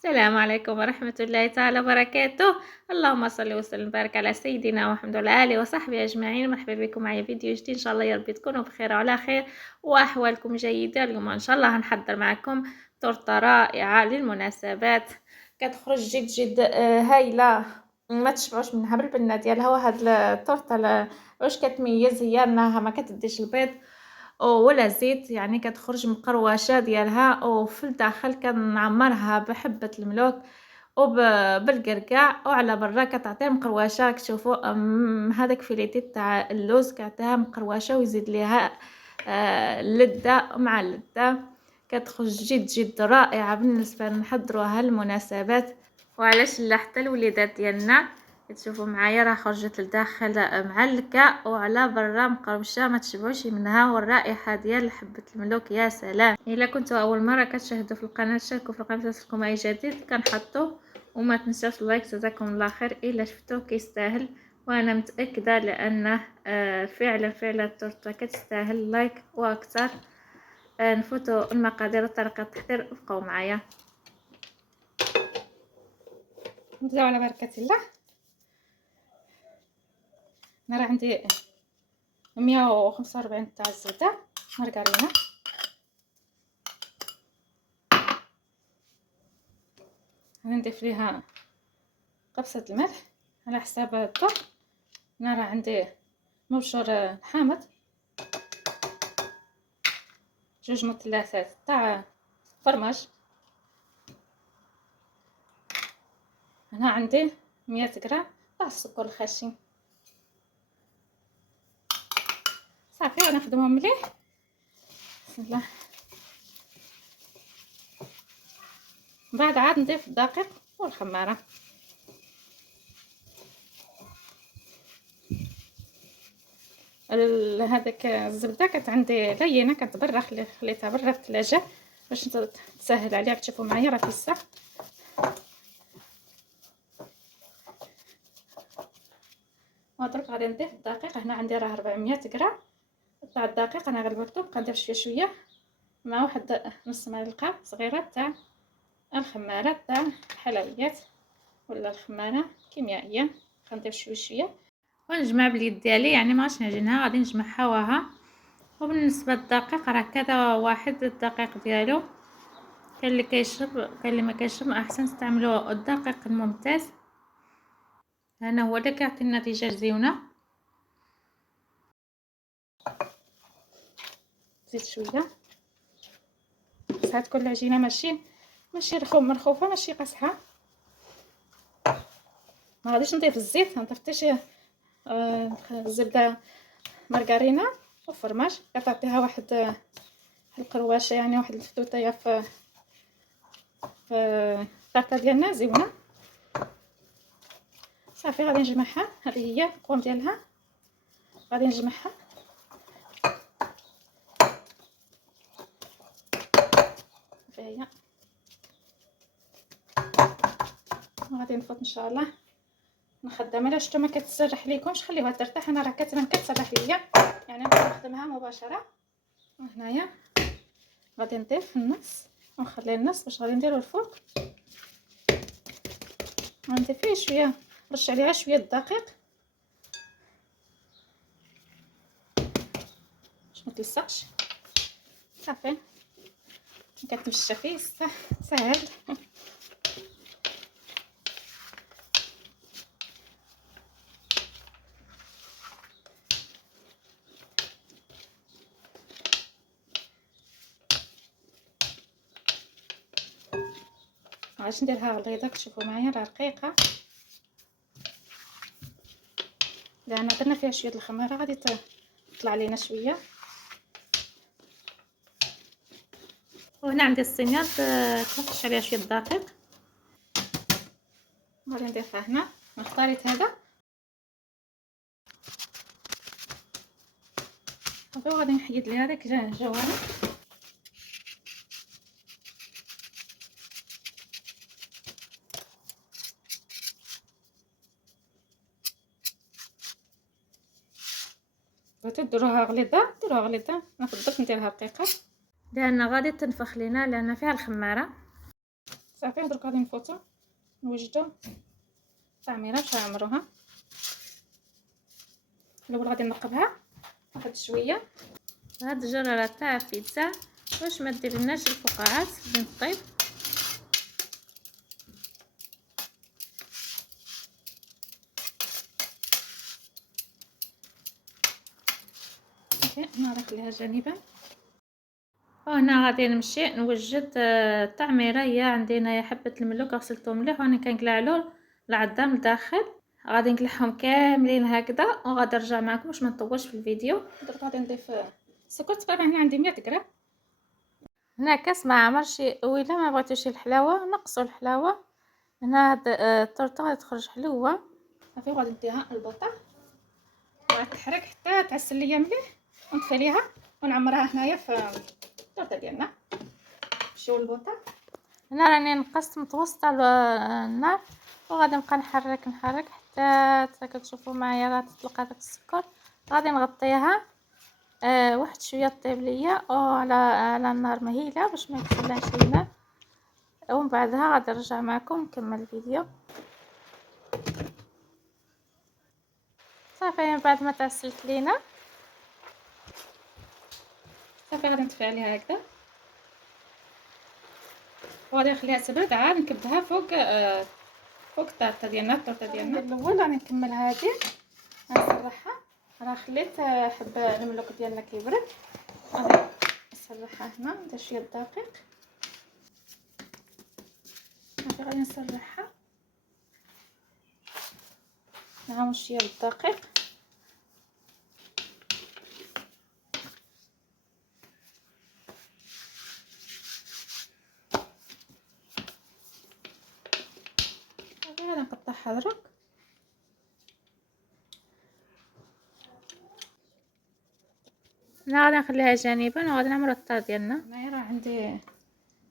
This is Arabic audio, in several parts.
السلام عليكم ورحمة الله تعالى وبركاته. اللهم صل وسلم وبارك على سيدنا محمد وعلى آله وصحبه أجمعين. مرحبا بكم معي فيديو جديد، إن شاء الله يا رب تكونوا بخير وعلى خير وأحوالكم جيدة. اليوم إن شاء الله هنحضر معكم تورتة رائعة للمناسبات، كتخرج جد جد هايلة، ما تشبعوش منها بالبنة ديالها. وهاد التورتة واش كتميز هي انها ما كتديش البيض ولا زيت، يعني كتخرج مقروشه ديالها، وفي الداخل كنعمرها بحبه الملوك بالقرقاع، وعلى برا كتعطيه مقروشه. راك تشوفوا هذاك فيليتي تاع اللوز كيعطيها مقروشه ويزيد ليها اللذه مع اللذه، كتخرج جد جد رائعه بالنسبه نحضروها للمناسبات. وعلاش لا حتى الوليدات ديالنا كتشوفوا معايا راه خرجت لداخل معلكه وعلى برا مقروشه، ما تشبعوش منها. والرائحه ديال حبه الملوك يا سلام. الا كنتوا اول مره كتشاهدوا في القناه شاركوا في القناه توصلكم اي جديد كنحطوا، وما تنساوش اللايك. جزاكم الله خير الا شفتوه كيستاهل، وانا متاكده لانه فعلا التورته كتستاهل لايك واكثر. نفوتوا المقادير وطريقه التحضير، ابقوا معايا. نبداو على بركه الله. انا راه عندي 145 تاع الزبده مارغرينا، غنضيف ليها قبصه الملح على حساب الذوق. انا راه عندي مبشور حامض، 2 مثلثات تاع فرماج. هنا عندي 100 غرام تاع السكر الخشن. صافي غنخدمهم مليح. بسم الله. بعد عاد نضيف الدقيق والخماره. هذاك الزبده كانت عندي لينه كتبرى، خليتها برا في الثلاجه باش تسهل عليا. تشوفوا معايا راه فيسا. ودرك غادي نضيف الدقيق. هنا عندي راه 400 غرام تاع الدقيق. انا غلبته بقى ندير شويه مع واحد نص معلقه صغيره تاع الخماره تاع الحلويات ولا الخماره كيميائيه. غندير شويه ونجمع باليد ديالي، يعني ماش نعجنها، غادي نجمعها وها. وبالنسبه للدقيق راه كذا واحد الدقيق ديالو، كاين اللي كيشرب كاين اللي ما كيشرب. احسن تستعملوا الدقيق الممتاز، انا هو اللي كيعطي النتيجه زوينه. زيد شويه، ساعات كل عجينه ماشي مرخوفه، ماشي قاصحه. ما غاديش نضيف الزيت، نضيف حتى شي الزبده مارغرينا وفرماج كتعطيها واحد القروشه، يعني واحد الفتوتيه في الطرطه ديالنا زوينه. صافي غادي نجمعها، هذه هي القوام ديالها. غادي نجمعها فهي. غادي نفوت ان شاء الله نخدم. الا شفتو ما كتسرح ليكمش خليوها ترتاح. انا راه كتبان كتسرح ليا، يعني نقدر نخدمها مباشره. وهنايا غادي نضيف النص ونخلي النص باش غادي نديرو الفوق. غنضيف فيه شويه، نرش عليها شويه الدقيق باش ما تلصقش. صافي كتمشى فيه سهل. علاش نديرها غليظه؟ كتشوفوا معايا راه رقيقه، لان درنا فيها شويه الخماره غادي تطلع لينا شويه. وهنا عندي الصينيه تنقش عليها شويه الدقيق، غادي نضيفها هنا. اختاريت هذا وغادي نحيد لي هذاك الجوانب. بغيتو ديروها غليظه ديروها غليظه، انا فضلت نديرها رقيقه لان غادي تنفخ لينا، لان فيها الخماره. صافي درك غادي نفوتو نوجدو التعميره باش نعمروها. الاول غادي نقبها واحد شويه. هاد الجراره تاع البيتزا واش ما ديرناش الفقاعات غادي نطيب. صافي انا نخليها جانبا. وهنا غادي نمشي نوجد التعميره. هي عندي هنايا حبه الملوك غسلتهم مليح وانا كنقلعلو العظام لداخل. غادي نقلعهم كاملين هكذا وغادي نرجع معكم باش ما نطولش في الفيديو. درك غادي نضيف السكر تقريبا هنا عندي 100 غرام. هنا كاس ما عمرش، وإلا ما بغيتوش الحلاوه نقصوا الحلاوه. هنا هاد الطرطه غادي تخرج حلوه. صافي غادي نديها البوطه وغادي تحرك حتى تعسل ليا مليح ونطفي ليها ونعمرها هنايا في الطرطه ديالنا. نمشيو للبوطه. هنا راني نقصت متوسطه النار وغادي نبقى نحرك حتى كتشوفوا معايا راه تطلق هذاك السكر. غادي نغطيها واحد شويه طيب ليا على النار مهيله باش ما يكسلهاش لينا، ومن بعدها غادي نرجع معكم نكمل الفيديو. صافي من بعد ما تعسلت لينا صافي غادي نطفي عليها هكذا وغادي نخليها تبرد عاد نكبها فوق الطرطه ديالنا. الاول غادي نكمل هذه غنسرحها. راه خليت حبه الملوك ديالنا كيبرد. غادي نسرحها هنا ندير شويه الدقيق. صافي غادي نسرحها معاهم شويه الدقيق. صافي غادي نقطعها درك. انا غادي نخليها جانبا وغادي نعمرو الطار ديالنا. هنايا راه عندي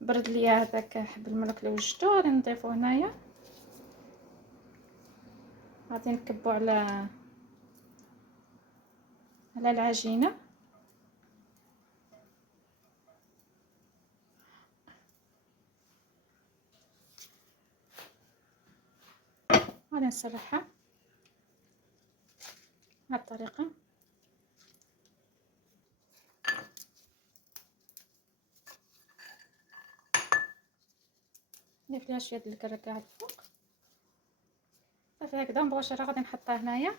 برد ليا هذاك حب الملوك اللي وجدته غادي نضيفو هنايا. غادي نكبو على العجينه. غادي نسرحها بهذه الطريقه. نضيف ليها شويه ديال الكركاع الفوق. صافي هكذا مباشره غادي نحطها هنايا.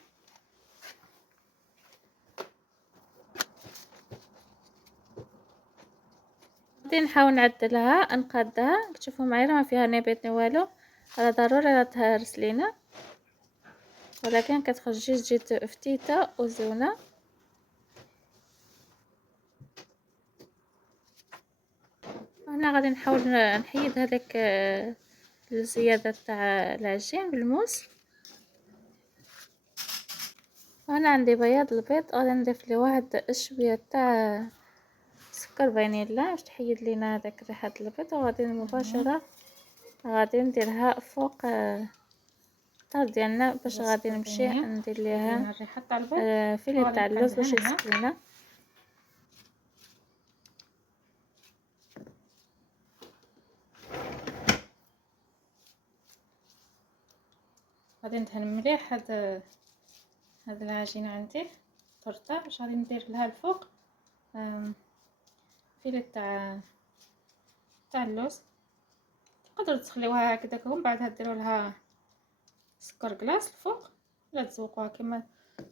غادي نحاول نعدلها نقادها. كتشوفوا معايا راه ما فيها نبات والو، راه ضروري راه تهرس لينا، ولكن كتخرج جد فتيته وزونه. هنا غادي نحاول نحيد هذاك الزياده تاع العجين بالموس. هنا عندي بياض البيض غادي نضيف ليه واحد شويه تاع سكر فانيلا باش تحيد لينا هذاك ريحه البيض، وغادي مباشره غادي نديرها فوق الطار ديالنا باش غادي نمشي ندير ليها فيلي تاع اللوز باش يسقينا. غادي ندهن مليح هاد العجينه عندي طرطه باش غادي ندير لها الفوق فيلي تاع اللوز. تقدروا تخليوها هكذاك ومن بعدها ديروا لها سكر كلاص الفوق ولا تزوقوها كما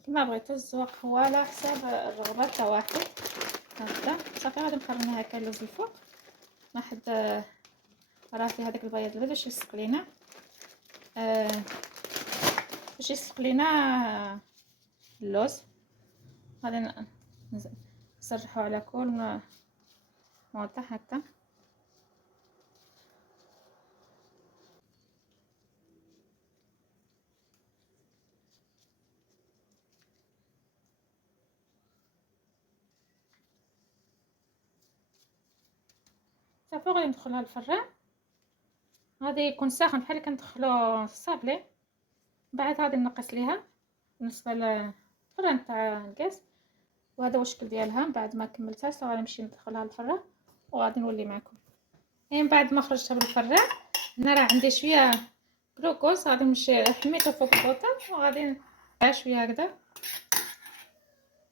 بغيتو. الزواق هو على حساب الرغبه تاع واحد هكذا. صافي غادي نقرنها هكا اللوز الفوق مع حد راه فيه هذاك البياض البيض باش يسق لينا اللوز. غادي نسرحو على كل موضع هكا. صافي غادي ندخلها الفران. غادي يكون ساخن بحال اللي كندخلو الصابلي. بعد غادي نقص ليها بالنسبه للفران تاع الغاز. وهذا هو الشكل ديالها بعد ما كملتها. غادي نمشي ندخلها للفران وغادي نولي معكم. من بعد ما خرجتها من الفران هنا راه عندي شويه كلوكوز، غادي نمشي حميته فوق البوطه وغادي شويه هكذا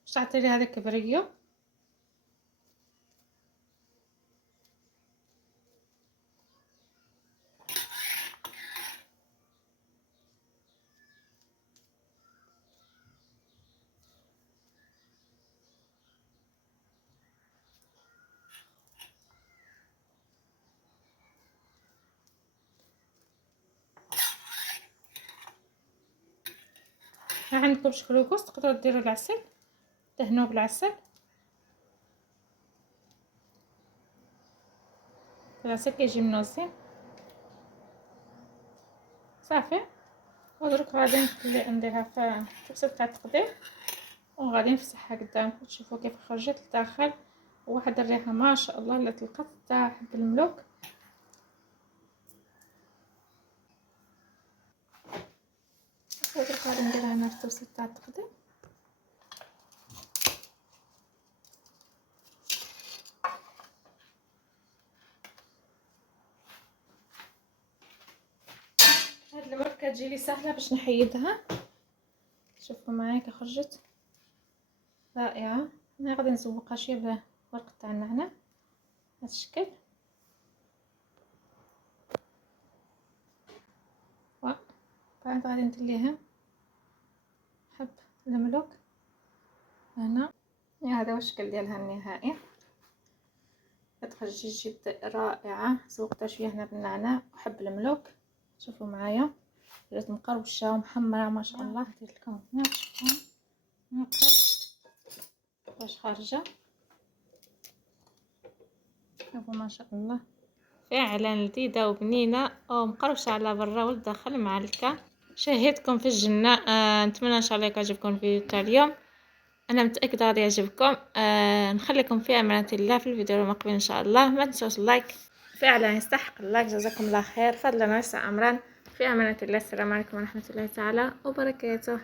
باش تعطي لي هذاك بريو. ها عندكم كلوكوز تقدروا ديروا العسل، دهنوه بالعسل، العسل كيجي منو زين صافي. ودرك غادي نديرها في الطبسه تاع التقديم وغادي نفسحها قدامكم تشوفوا كيف خرجت لداخل. واحد الريحه ما شاء الله لا تلقط تاع حب الملوك. ودرك غادي نديرها هنا في الطبسه تاع التقديم. هاد الملوك كتجي لي سهله باش نحيدها، شوفوا معايا كي خرجت رائعه. انا غادي نزوقها شويه بورقه تاع النعناع بهذا الشكل. بعد غادي ندير ليها حب الملوك هنا. هذا هو الشكل ديالها النهائي، كتخرج جد رائعه. زوقتها شويه هنا بالنعناع وحب الملوك، شوفوا معايا ولات مقروشه ومحمره ما شاء الله. ندير لكم هنا واش خارجه، شوفوا ما شاء الله فعلا لذيذه وبنينه ومقروشه على برا والداخل معلكه. شاهدكم في الجنه. نتمنى ان شاء الله يعجبكم الفيديو تاع اليوم، انا متاكده غادي يعجبكم. نخليكم في امانه الله في الفيديو المقبل ان شاء الله. ما تنسوش اللايك، فعلا يستحق اللايك. جزاكم الله خير، فضلا ويسع امرا. في امانه الله. السلام عليكم ورحمه الله تعالى وبركاته.